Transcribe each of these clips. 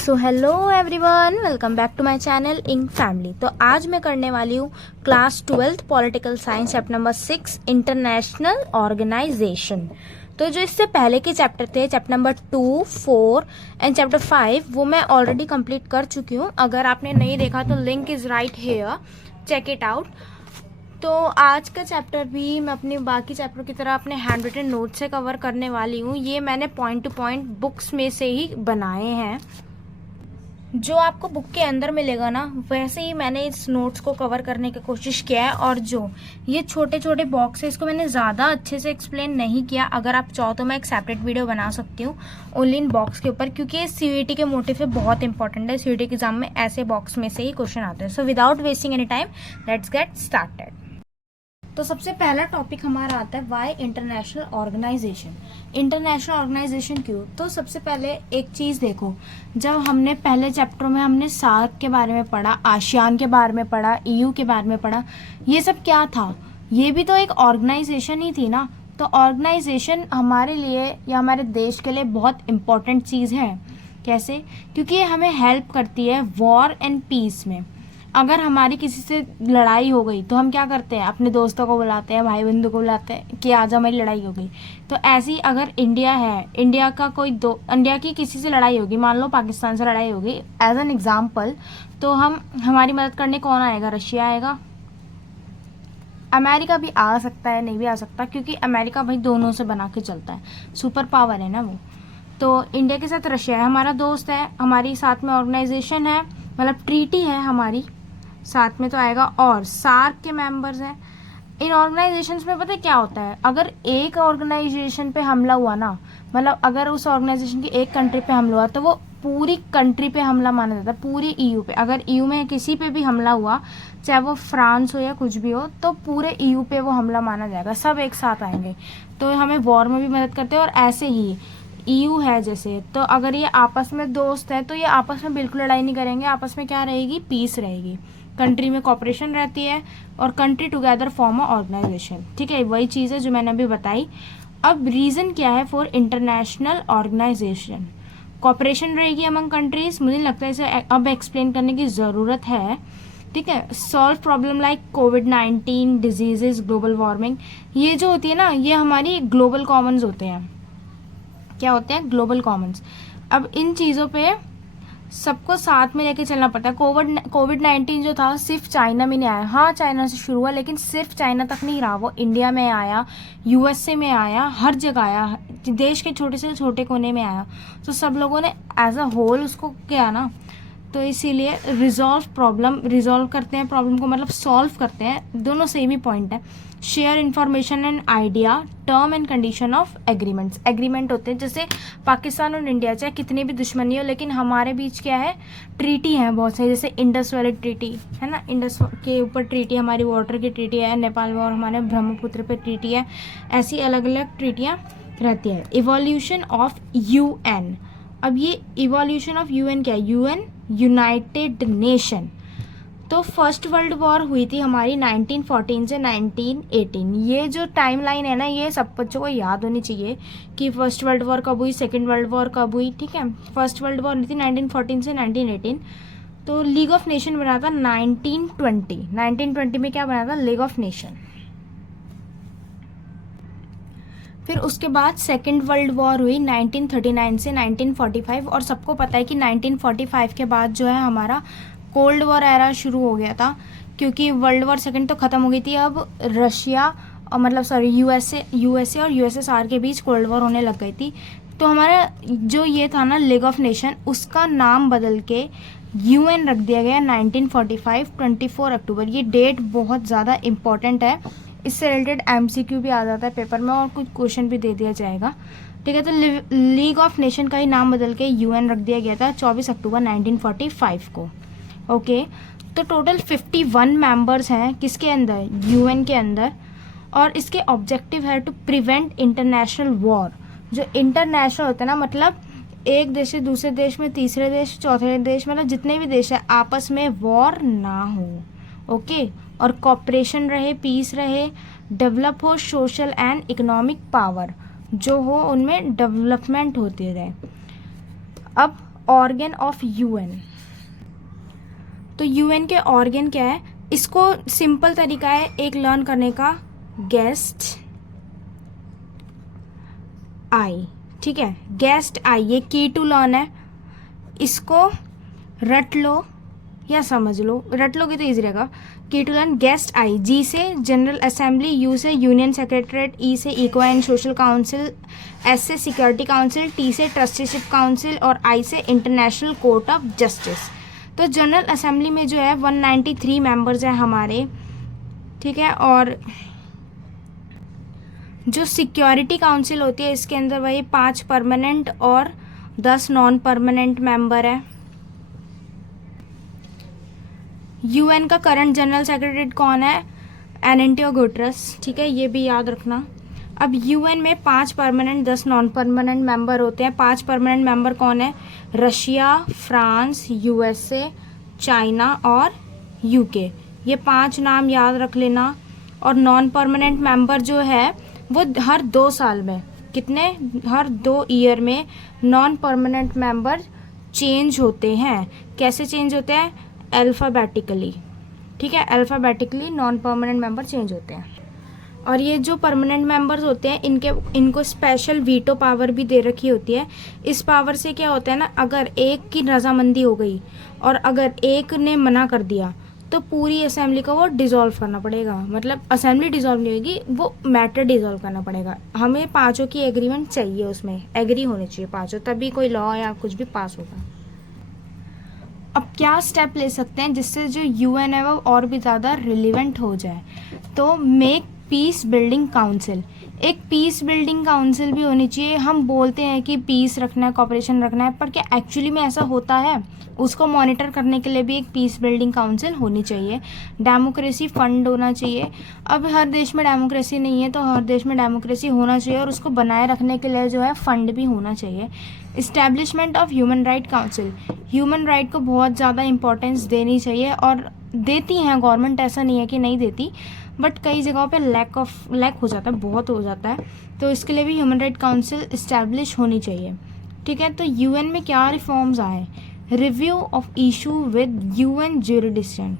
So hello everyone, welcome back to my channel ink family. तो आज मैं करने वाली हूँ class 12th political science chapter number 6 international organisation. तो जो इससे पहले के चैप्टर थे, चैप्टर नंबर 2, 4 एंड चैप्टर 5, वो मैं ऑलरेडी कंप्लीट कर चुकी हूँ। अगर आपने नहीं देखा तो link is right here, check it out. तो आज का चैप्टर भी मैं अपने बाकी चैप्टर की तरह अपने हैंड रिटन नोट से कवर करने वाली हूँ। ये मैंने पॉइंट टू पॉइंट बुक्स में से ही बनाए हैं। जो आपको बुक के अंदर मिलेगा ना, वैसे ही मैंने इस नोट्स को कवर करने की कोशिश किया है। और जो ये छोटे छोटे बॉक्स है, इसको मैंने ज़्यादा अच्छे से एक्सप्लेन नहीं किया। अगर आप चाहो तो मैं एक सेपरेट वीडियो बना सकती हूँ ओनली इन बॉक्स के ऊपर, क्योंकि ये सीयूईटी के मोटिव पे बहुत इंपॉर्टेंट है। सीयूईटी के एग्जाम में ऐसे बॉक्स में से ही क्वेश्चन आते हैं। So without wasting any time, let's get started. तो सबसे पहला टॉपिक हमारा आता है why international organisation. International organisation क्यों? तो सबसे पहले एक चीज़ देखो, जब हमने पहले चैप्टर में हमने सार्क के बारे में पढ़ा, आसियान के बारे में पढ़ा, ईयू के बारे में पढ़ा, ये सब क्या था? ये भी तो एक ऑर्गेनाइजेशन ही थी ना। तो ऑर्गेनाइजेशन हमारे लिए या हमारे देश के लिए बहुत इम्पोर्टेंट चीज़ है। कैसे? क्योंकि ये हमें हेल्प करती है वॉर एंड पीस में। अगर हमारी किसी से लड़ाई हो गई तो हम क्या करते हैं? अपने दोस्तों को बुलाते हैं, भाई बंधु को बुलाते हैं कि आज हमारी लड़ाई हो गई। तो ऐसी अगर इंडिया है, इंडिया की किसी से लड़ाई होगी, मान लो पाकिस्तान से लड़ाई होगी एज एन एग्जाम्पल, तो हमारी मदद करने कौन आएगा? रशिया आएगा। अमेरिका भी आ सकता है, नहीं भी आ सकता, क्योंकि अमेरिका भाई दोनों से बना के चलता है, सुपर पावर है ना वो। तो इंडिया के साथ रशिया है, हमारा दोस्त है, हमारी साथ में ऑर्गेनाइजेशन है, मतलब ट्रीटी है हमारी साथ में, तो आएगा। और सार्क के मेंबर्स हैं। इन ऑर्गेनाइजेशंस में पता है क्या होता है? अगर एक ऑर्गेनाइजेशन पे हमला हुआ ना, मतलब अगर उस ऑर्गेनाइजेशन की एक कंट्री पे हमला हुआ, तो वो पूरी कंट्री पे हमला माना जाता है, पूरी ईयू पे। अगर ईयू में किसी पे भी हमला हुआ, चाहे वो फ्रांस हो या कुछ भी हो, तो पूरे ईयू पे वो हमला माना जाएगा, सब एक साथ आएंगे। तो हमें वॉर में भी मदद करते हैं। और ऐसे ही ईयू है जैसे, तो अगर ये आपस में दोस्त है तो ये आपस में बिल्कुल लड़ाई नहीं करेंगे, आपस में क्या रहेगी? पीस रहेगी। कंट्री में कॉपरेशन रहती है और country together form a organisation. ठीक है, वही चीज़ है जो मैंने अभी बताई। अब रीज़न क्या है फॉर इंटरनेशनल ऑर्गेनाइजेशन? कॉपरेशन रहेगी अमंग कंट्रीज। मुझे लगता है इसे अब एक्सप्लेन करने की ज़रूरत है। ठीक है, सॉल्व प्रॉब्लम लाइक कोविड-19, डिजीजेज, ग्लोबल वार्मिंग। ये जो होती है ना, ये हमारी ग्लोबल कॉमन्स होते हैं। क्या होते हैं? Global Commons. अब इन चीज़ों पे सबको साथ में लेके चलना पड़ता है। कोविड-19 जो था सिर्फ चाइना में नहीं आया। हाँ, चाइना से शुरू हुआ, लेकिन सिर्फ चाइना तक नहीं रहा, वो इंडिया में आया, यूएसए में आया, हर जगह आया, देश के छोटे से छोटे कोने में आया। तो सब लोगों ने एज अ होल उसको किया ना। तो इसीलिए रिजॉल्व करते हैं प्रॉब्लम को, मतलब सॉल्व करते हैं, दोनों सेम ही पॉइंट है। Share information and idea, term and condition of agreements. Agreement होते हैं जैसे पाकिस्तान और इंडिया, चाहे कितनी भी दुश्मनी हो, लेकिन हमारे बीच क्या है? ट्रीटी है बहुत सारी, जैसे इंडस वाली ट्रीटी है ना, इंडस के ऊपर ट्रीटी, हमारी वाटर की ट्रीटी है, नेपाल में, और हमारे ब्रह्मपुत्र पे ट्रीटी है। ऐसी अलग अलग ट्रीटियाँ रहती है। Evolution of UN. अब ये इवोल्यूशन ऑफ यूएन क्या है? UN United nation. तो फर्स्ट वर्ल्ड वॉर हुई थी हमारी 1914 से 1918। ये जो टाइम लाइन है ना, ये सब बच्चों को याद होनी चाहिए कि फर्स्ट वर्ल्ड वॉर कब हुई, सेकेंड वर्ल्ड वॉर कब हुई। ठीक है, फर्स्ट वर्ल्ड वॉर हुई थी 1914 से 1918। तो लीग ऑफ नेशन बना था 1920 में। क्या बना था? League of nation. फिर उसके बाद सेकेंड वर्ल्ड वॉर हुई 1939 से 1945। और सबको पता है कि 1945 के बाद जो है हमारा कोल्ड वॉर एरा शुरू हो गया था, क्योंकि वर्ल्ड वॉर सेकेंड तो ख़त्म हो गई थी। अब रशिया यूएसए और यूएसएसआर के बीच कोल्ड वॉर होने लग गई थी। तो हमारा जो ये था ना लीग ऑफ नेशन, उसका नाम बदल के यूएन रख दिया गया 1945, 24 अक्टूबर। ये डेट बहुत ज़्यादा इम्पॉर्टेंट है, इससे रिलेटेड एमसीक्यू भी आ जाता है पेपर में और कुछ क्वेश्चन भी दे दिया जाएगा। ठीक है, तो लीग ऑफ नेशन का ही नाम बदल के यूएन रख दिया गया था 24 अक्टूबर 1945 को। ओके, तो टोटल 51 मेंबर्स हैं किसके अंदर? यूएन के अंदर। और इसके ऑब्जेक्टिव है टू प्रिवेंट इंटरनेशनल वॉर। जो इंटरनेशनल होता है ना, मतलब एक देश से दूसरे देश में, तीसरे देश, चौथे देश, मतलब जितने भी देश है आपस में वॉर ना हो। ओके, और कॉपरेशन रहे, पीस रहे, डेवलप हो, सोशल एंड इकोनॉमिक पावर जो हो, उनमें डेवलपमेंट होती रहे। अब ऑर्गन ऑफ यूएन। तो यूएन के ऑर्गन क्या है, इसको सिंपल तरीका है एक लर्न करने का, गेस्ट आई। ठीक है, गेस्ट आई, ये की टू लर्न है, इसको रट लो या समझ लो, रट लोगे तो ईजी रहेगा। Key to learn guest I, G से जनरल असेंबली, यू से यूनियन सेक्रेटरीट, ई से eco and social council, S से सिक्योरिटी काउंसिल, टी से ट्रस्टीशिप काउंसिल और आई से इंटरनेशनल कोर्ट ऑफ जस्टिस। तो जनरल असेंबली में जो है 193 मेंबर्स हैं हमारे, ठीक है। और जो सिक्योरिटी काउंसिल होती है इसके अंदर वही 5 परमानेंट और 10 नॉन परमानेंट मेंबर है। यूएन का करंट जनरल सेक्रेटरी कौन है, एंटोनियो गुटेरेस, ठीक है, ये भी याद रखना। अब यूएन में 5 परमानेंट 10 नॉन परमानेंट मेंबर होते हैं। 5 परमानेंट मेंबर कौन है, रशिया, फ्रांस, यूएसए, चाइना और यूके, ये 5 नाम याद रख लेना। और नॉन परमानेंट मेंबर जो है वो हर 2 साल में, कितने, हर 2 ईयर में नॉन परमानेंट मेंबर चेंज होते हैं। कैसे चेंज होते हैं, अल्फ़ाबेटिकली, ठीक है, alphabetically non permanent member change होते हैं। और ये जो परमानेंट मेंबर्स होते हैं इनको स्पेशल वीटो पावर भी दे रखी होती है। इस पावर से क्या होता है ना, अगर एक की रजामंदी हो गई और अगर एक ने मना कर दिया तो पूरी असेंबली को वो डिज़ोल्व करना पड़ेगा, मतलब असेंबली डिज़ोल्व नहीं होगी, वो मैटर डिज़ोल्व करना पड़ेगा। हमें 5 की एग्रीमेंट चाहिए, उसमें एग्री होने चाहिए 5, तभी कोई लॉ या कुछ भी पास होगा। अब क्या स्टेप ले सकते हैं जिससे जो यूएन है वो और भी ज़्यादा रिलेवेंट हो जाए, तो मेक पीस बिल्डिंग काउंसिल, एक पीस बिल्डिंग काउंसिल भी होनी चाहिए। हम बोलते हैं कि पीस रखना है, कॉपरेशन रखना है, पर क्या एक्चुअली में ऐसा होता है, उसको मॉनिटर करने के लिए भी एक पीस बिल्डिंग काउंसिल होनी चाहिए। डेमोक्रेसी फंड होना चाहिए। अब हर देश में डेमोक्रेसी नहीं है तो हर देश में डेमोक्रेसी होना चाहिए और उसको बनाए रखने के लिए जो है फंड भी होना चाहिए। Establishment of human right council, human right को बहुत ज़्यादा इंपॉर्टेंस देनी चाहिए और देती हैं गवर्नमेंट, ऐसा नहीं है कि नहीं देती, बट कई जगहों पे लैक हो जाता है, बहुत हो जाता है, तो इसके लिए भी ह्यूमन राइट काउंसिल इस्टेब्लिश होनी चाहिए। ठीक है, तो यूएन में क्या रिफॉर्म्स आए, review of issue with UN jurisdiction,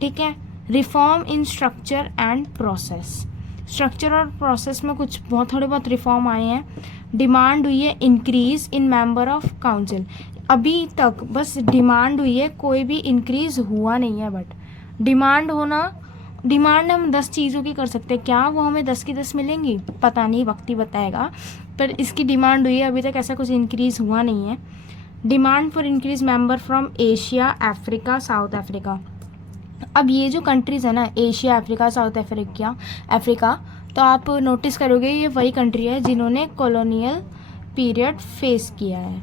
ठीक है, reform in structure and process, structure और प्रोसेस में कुछ थोड़े बहुत रिफॉर्म आए हैं। डिमांड हुई है increase in member of council, अभी तक बस डिमांड हुई है, कोई भी इंक्रीज हुआ नहीं है, बट डिमांड हम 10 चीज़ों की कर सकते हैं, क्या वो हमें 10 की 10 मिलेंगी पता नहीं, वक्त ही बताएगा, पर इसकी डिमांड हुई है, अभी तक ऐसा कुछ इंक्रीज़ हुआ नहीं है। Demand for increase member from Asia, Africa, south Africa. अब ये जो कंट्रीज़ है ना, एशिया, अफ्रीका, साउथ अफ्रीका, तो आप नोटिस करोगे ये वही कंट्री है जिन्होंने कॉलोनियल पीरियड फेस किया है।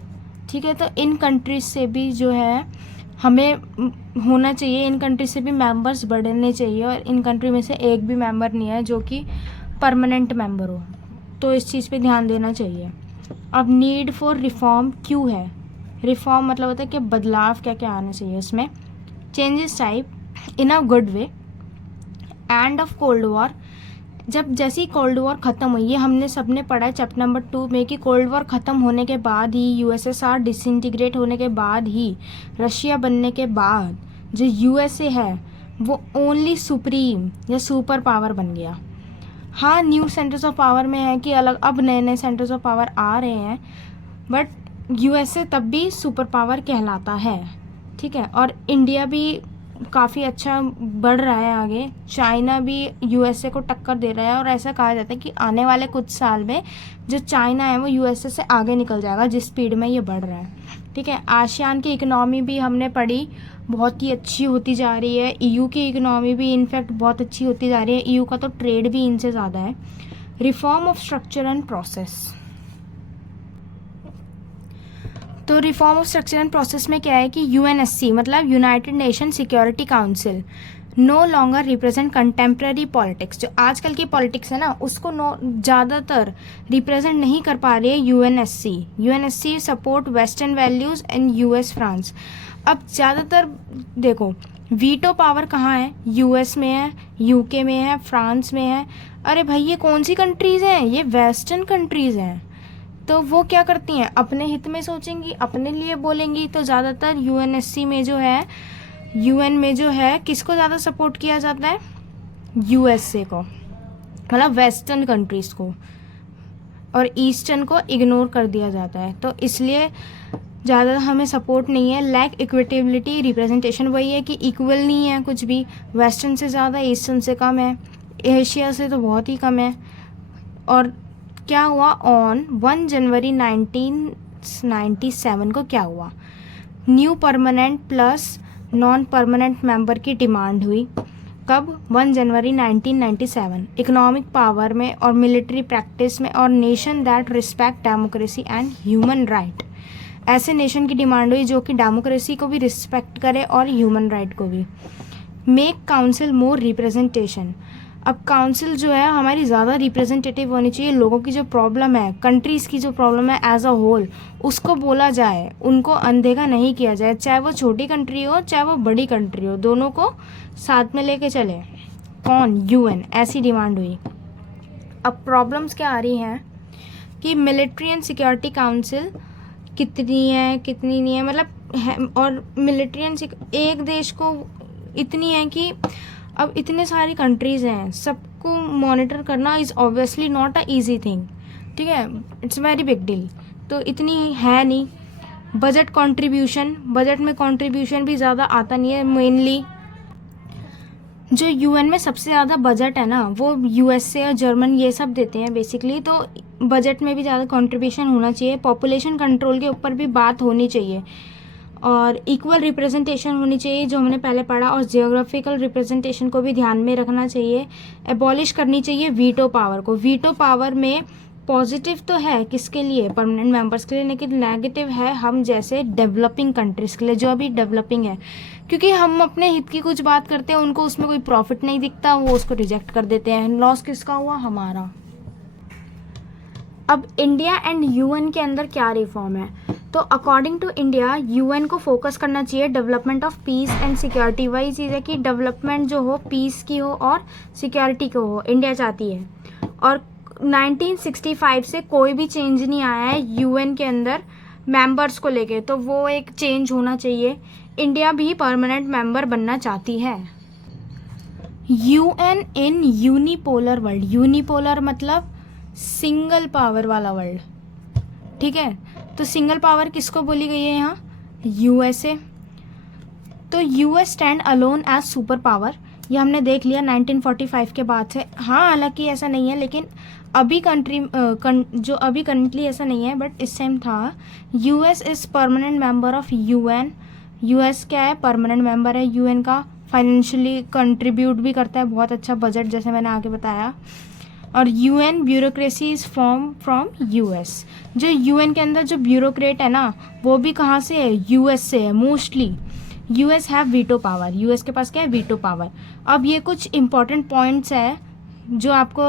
ठीक है, तो इन कंट्रीज से भी जो है हमें होना चाहिए, इन कंट्री से भी मेंबर्स बढ़ने चाहिए, और इन कंट्री में से एक भी मेंबर नहीं है जो कि परमानेंट मेंबर हो, तो इस चीज़ पे ध्यान देना चाहिए। अब नीड फॉर रिफॉर्म क्यों है, रिफॉर्म मतलब होता है कि बदलाव क्या क्या आना चाहिए इसमें। Changes type in a good way, end of cold war, जब जैसी कोल्ड वॉर ख़त्म हुई, ये हमने सबने पढ़ा है चैप्टर नंबर 2 में कि कोल्ड वॉर ख़त्म होने के बाद ही, यूएसएसआर डिसइंटीग्रेट होने के बाद ही, रशिया बनने के बाद जो यूएसए है वो ओनली सुप्रीम या सुपर पावर बन गया। हाँ, न्यू सेंटर्स ऑफ पावर में है कि अलग अब नए नए सेंटर्स ऑफ पावर आ रहे हैं, बट यूएसए तब भी सुपर पावर कहलाता है। ठीक है, और इंडिया भी काफ़ी अच्छा बढ़ रहा है आगे, चाइना भी यूएसए को टक्कर दे रहा है, और ऐसा कहा जाता है कि आने वाले कुछ साल में जो चाइना है वो यूएसए से आगे निकल जाएगा जिस स्पीड में ये बढ़ रहा है। ठीक है, आसियान की इकनॉमी भी हमने पढ़ी, बहुत ही अच्छी होती जा रही है। ईयू की इकनॉमी भी इनफैक्ट बहुत अच्छी होती जा रही है, ईयू का तो ट्रेड भी इनसे ज़्यादा है। Reform of structure and process, तो reform of structure and process में क्या है कि यूएनएससी मतलब United Nation Security Council no longer represent contemporary politics, जो आजकल की पॉलिटिक्स है ना उसको ज़्यादातर रिप्रेजेंट नहीं कर पा रही है UNSC support western values and US France. अब ज़्यादातर देखो वीटो पावर कहाँ है, यूएस में है, यूके में है, फ्रांस में है। अरे भाई ये कौन सी कंट्रीज़ हैं, ये वेस्टर्न कंट्रीज़ हैं, तो वो क्या करती हैं, अपने हित में सोचेंगी, अपने लिए बोलेंगी। तो ज़्यादातर यूएनएससी में जो है, यूएन में जो है, किसको ज़्यादा सपोर्ट किया जाता है, यूएसए को, मतलब वेस्टर्न कंट्रीज़ को, और ईस्टर्न को इग्नोर कर दिया जाता है। तो इसलिए ज़्यादा हमें सपोर्ट नहीं है। लैक इक्विटेबिलिटी रिप्रेजेंटेशन, वही है कि इक्वल नहीं है कुछ भी, वेस्टर्न से ज़्यादा, ईस्टर्न से कम है, एशिया से तो बहुत ही कम है। और क्या हुआ, ऑन 1 जनवरी 1997 को क्या हुआ, new permanent plus non permanent member की डिमांड हुई। कब, 1 जनवरी 1997। इकोनॉमिक पावर में और मिलिट्री प्रैक्टिस में, और nation that respect democracy and human right. ऐसे नेशन की डिमांड हुई जो कि डेमोक्रेसी को भी रिस्पेक्ट करे और ह्यूमन राइट को भी। मेक काउंसिल मोर रिप्रेजेंटेशन, अब काउंसिल जो है हमारी ज़्यादा रिप्रेजेंटेटिव होनी चाहिए। लोगों की जो प्रॉब्लम है, कंट्रीज़ की जो प्रॉब्लम है एज अ होल, उसको बोला जाए, उनको अनदेखा नहीं किया जाए। चाहे वो छोटी कंट्री हो, चाहे वो बड़ी कंट्री हो, दोनों को साथ में लेके चले। कौन, यूएन, ऐसी डिमांड हुई। अब प्रॉब्लम्स क्या आ रही हैं कि मिलिट्री एंड सिक्योरिटी काउंसिल कितनी है, कितनी नहीं है, मतलब है, और मिलिट्री एंड एक देश को इतनी है कि अब इतने सारी कंट्रीज़ हैं, सबको मॉनिटर करना is obviously not a easy thing, ठीक है, इट्स वेरी बिग डील। तो इतनी है नहीं। बजट कंट्रीब्यूशन, बजट में कंट्रीब्यूशन भी ज़्यादा आता नहीं है। मेनली जो यूएन में सबसे ज़्यादा बजट है ना, वो यूएसए और जर्मन ये सब देते हैं बेसिकली। तो बजट में भी ज़्यादा कंट्रीब्यूशन होना चाहिए। पॉपुलेशन कंट्रोल के ऊपर भी बात होनी चाहिए, और इक्वल रिप्रेजेंटेशन होनी चाहिए जो हमने पहले पढ़ा, और जियोग्राफिकल रिप्रेजेंटेशन को भी ध्यान में रखना चाहिए। एबॉलिश करनी चाहिए वीटो पावर को। वीटो पावर में पॉजिटिव तो है किसके लिए, परमानेंट मेंबर्स के लिए, लेकिन नेगेटिव है हम जैसे डेवलपिंग कंट्रीज़ के लिए, जो अभी डेवलपिंग है, क्योंकि हम अपने हित की कुछ बात करते हैं, उनको उसमें कोई प्रॉफिट नहीं दिखता, वो उसको रिजेक्ट कर देते हैं। लॉस किसका हुआ, हमारा। अब इंडिया एंड यूएन के अंदर क्या रिफॉर्म है, तो अकॉर्डिंग टू इंडिया यूएन को फोकस करना चाहिए development of peace and security. वही चीज़ है कि डेवलपमेंट जो हो, पीस की हो और सिक्योरिटी को हो, इंडिया चाहती है। और 1965 से कोई भी चेंज नहीं आया है यूएन के अंदर मेंबर्स को लेके, तो वो एक चेंज होना चाहिए। इंडिया भी परमानेंट मेंबर बनना चाहती है। यूएन इन यूनिपोलर वर्ल्ड, यूनिपोलर मतलब सिंगल पावर वाला वर्ल्ड, ठीक है। तो सिंगल पावर किसको बोली गई है यहाँ, यूएसए। तो US stand alone as super power, ये हमने देख लिया 1945 के बाद से। हाँ, हालांकि ऐसा नहीं है, लेकिन अभी जो अभी करंटली ऐसा नहीं है, बट इस टाइम था। US is permanent member of UN. US क्या है, परमानेंट मेंबर है यूएन का। फाइनेंशियली कंट्रीब्यूट भी करता है, बहुत अच्छा बजट, जैसे मैंने आगे बताया। और UN bureaucracy is form from US. जो यूएन के अंदर जो ब्यूरोक्रेट है ना, वो भी कहाँ से है, यूएस से है mostly. US have veto power, US के पास क्या है, वीटो पावर। अब ये कुछ इंपॉर्टेंट पॉइंट्स है जो आपको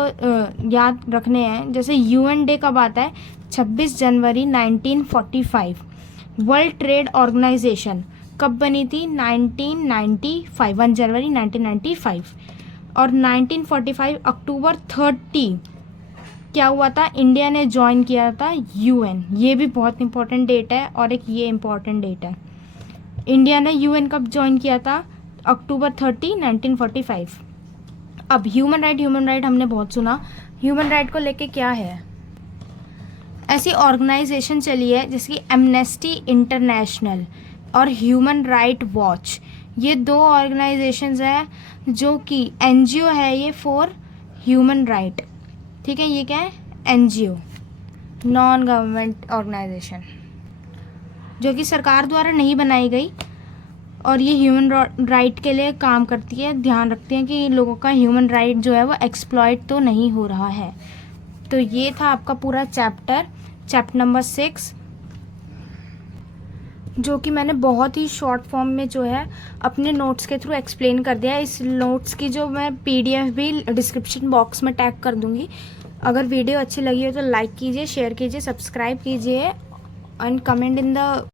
याद रखने हैं। जैसे यूएन डे कब आता है, 26 जनवरी 1945। वर्ल्ड ट्रेड ऑर्गेनाइजेशन कब बनी थी, 1995, 1 जनवरी 1995। और 1945 अक्टूबर 30 क्या हुआ था, इंडिया ने ज्वाइन किया था यूएन। ये भी बहुत इंपॉर्टेंट डेट है, और एक ये इंपॉर्टेंट डेट है। इंडिया ने यूएन कब ज्वाइन किया था, अक्टूबर 30, 1945। अब ह्यूमन राइट हमने बहुत सुना। ह्यूमन राइट को लेके क्या है, ऐसी ऑर्गेनाइजेशन चली है जैसे कि एमनेस्टी इंटरनेशनल और ह्यूमन राइट वॉच। ये दो ऑर्गेनाइजेशंस हैं जो कि एनजीओ है ये फॉर ह्यूमन राइट, ठीक है। ये क्या है, एनजीओ, नॉन गवर्नमेंट ऑर्गेनाइजेशन, जो कि सरकार द्वारा नहीं बनाई गई, और ये ह्यूमन राइट के लिए काम करती है, ध्यान रखती है कि लोगों का ह्यूमन राइट जो है वो एक्सप्लॉइट तो नहीं हो रहा है। तो ये था आपका पूरा चैप्टर नंबर 6, जो कि मैंने बहुत ही शॉर्ट फॉर्म में जो है अपने नोट्स के थ्रू एक्सप्लेन कर दिया। इस नोट्स की जो मैं पीडीएफ भी डिस्क्रिप्शन बॉक्स में टैग कर दूंगी। अगर वीडियो अच्छी लगी हो तो लाइक कीजिए, शेयर कीजिए, सब्सक्राइब कीजिए, एंड कमेंट इन द